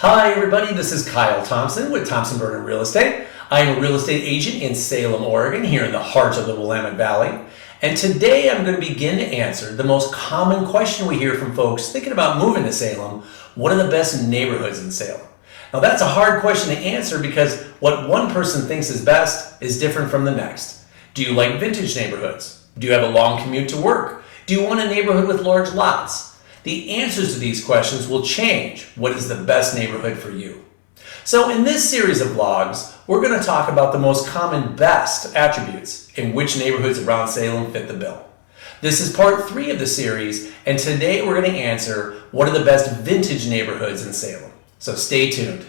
Hi everybody, this is Kyle Tomson with Tomson Burnham Real Estate. I am a real estate agent in Salem, Oregon, here in the heart of the Willamette Valley. And today I'm going to begin to answer the most common question we hear from folks thinking about moving to Salem. What are the best neighborhoods in Salem? Now that's a hard question to answer because what one person thinks is best is different from the next. Do you like vintage neighborhoods? Do you have a long commute to work? Do you want a neighborhood with large lots? The answers to these questions will change what is the best neighborhood for you. So in this series of vlogs, we're going to talk about the most common best attributes in which neighborhoods around Salem fit the bill. This is part 3 of the series, and today we're going to answer what are the best vintage neighborhoods in Salem. So stay tuned.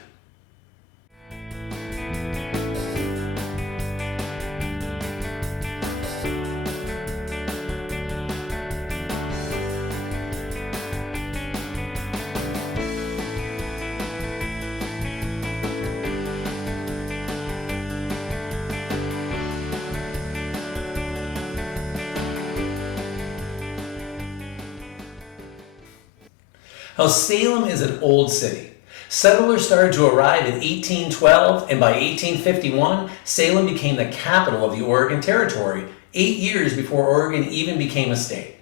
Now, Salem is an old city. Settlers started to arrive in 1812, and by 1851, Salem became the capital of the Oregon Territory, 8 years before Oregon even became a state.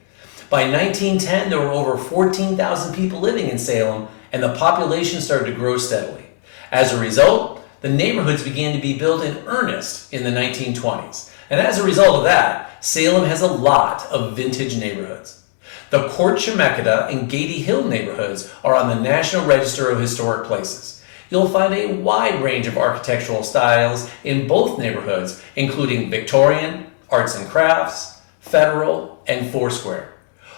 By 1910, there were over 14,000 people living in Salem, and the population started to grow steadily. As a result, the neighborhoods began to be built in earnest in the 1920s. And as a result of that, Salem has a lot of vintage neighborhoods. The Court Chemeketa and Gady Hill neighborhoods are on the National Register of Historic Places. You'll find a wide range of architectural styles in both neighborhoods, including Victorian, arts and crafts, federal, and foursquare.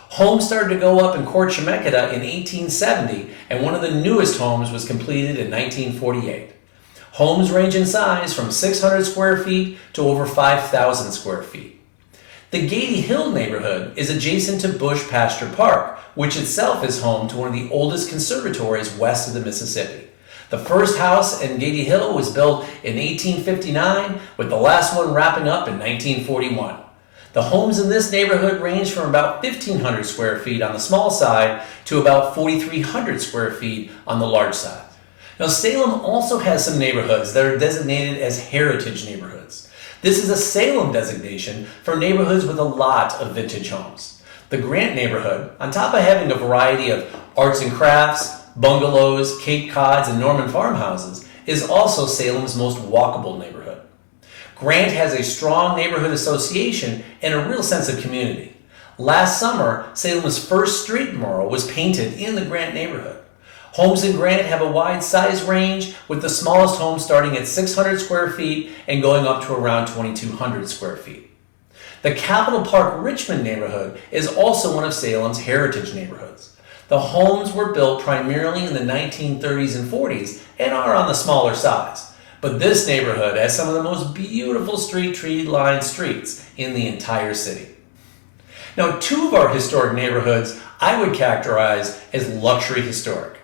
Homes started to go up in Court Chemeketa in 1870, and one of the newest homes was completed in 1948. Homes range in size from 600 square feet to over 5,000 square feet. The Gady Hill neighborhood is adjacent to Bush Pasture Park, which itself is home to one of the oldest conservatories west of the Mississippi. The first house in Gady Hill was built in 1859, with the last one wrapping up in 1941. The homes in this neighborhood range from about 1,500 square feet on the small side to about 4,300 square feet on the large side. Now, Salem also has some neighborhoods that are designated as heritage neighborhoods. This is a Salem designation for neighborhoods with a lot of vintage homes. The Grant neighborhood, on top of having a variety of arts and crafts, bungalows, Cape Cods, and Norman farmhouses, is also Salem's most walkable neighborhood. Grant has a strong neighborhood association and a real sense of community. Last summer, Salem's first street mural was painted in the Grant neighborhood. Homes in Grant have a wide size range, with the smallest home starting at 600 square feet and going up to around 2,200 square feet. The Capitol Park Richmond neighborhood is also one of Salem's heritage neighborhoods. The homes were built primarily in the 1930s and 40s and are on the smaller size. But this neighborhood has some of the most beautiful street tree-lined streets in the entire city. Now, 2 of our historic neighborhoods I would characterize as luxury historic.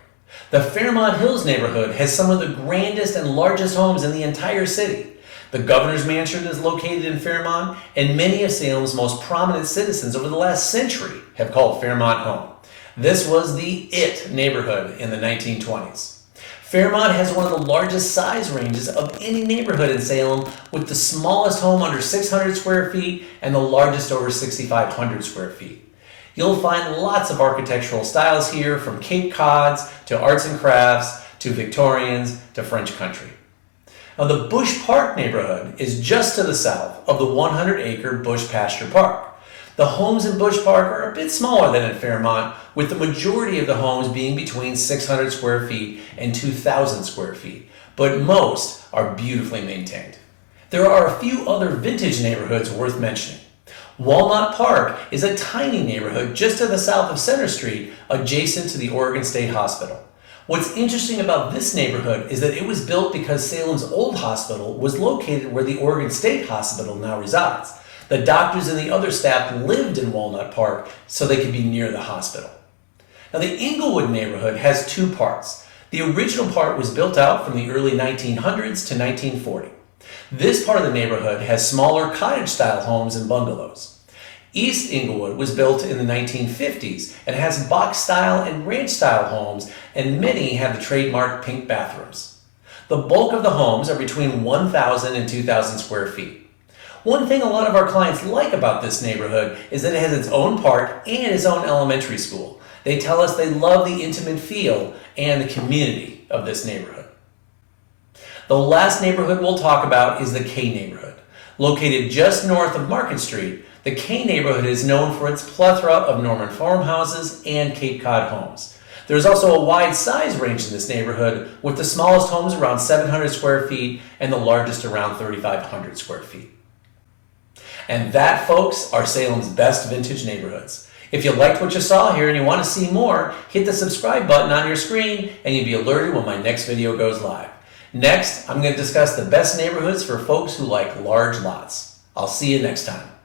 The Fairmont Hills neighborhood has some of the grandest and largest homes in the entire city. The Governor's Mansion is located in Fairmont, and many of Salem's most prominent citizens over the last century have called Fairmont home. This was the it neighborhood in the 1920s. Fairmont has one of the largest size ranges of any neighborhood in Salem, with the smallest home under 600 square feet and the largest over 6,500 square feet. You'll find lots of architectural styles here, from Cape Cods to arts and crafts to Victorians to French country. Now, the Bush Park neighborhood is just to the south of the 100-acre Bush Pasture Park. The homes in Bush Park are a bit smaller than in Fairmont, with the majority of the homes being between 600 square feet and 2,000 square feet, but most are beautifully maintained. There are a few other vintage neighborhoods worth mentioning. Walnut Park is a tiny neighborhood just to the south of Center Street, adjacent to the Oregon State Hospital. What's interesting about this neighborhood is that it was built because Salem's old hospital was located where the Oregon State Hospital now resides. The doctors and the other staff lived in Walnut Park so they could be near the hospital. Now, the Inglewood neighborhood has 2 parts. The original part was built out from the early 1900s to 1940. This part of the neighborhood has smaller cottage-style homes and bungalows. East Inglewood was built in the 1950s and has box-style and ranch-style homes, and many have the trademark pink bathrooms. The bulk of the homes are between 1,000 and 2,000 square feet. One thing a lot of our clients like about this neighborhood is that it has its own park and its own elementary school. They tell us they love the intimate feel and the community of this neighborhood. The last neighborhood we'll talk about is the K neighborhood. Located just north of Market Street, the K neighborhood is known for its plethora of Norman farmhouses and Cape Cod homes. There's also a wide size range in this neighborhood, with the smallest homes around 700 square feet and the largest around 3,500 square feet. And that, folks, are Salem's best vintage neighborhoods. If you liked what you saw here and you want to see more, hit the subscribe button on your screen and you'll be alerted when my next video goes live. Next, I'm going to discuss the best neighborhoods for folks who like large lots. I'll see you next time.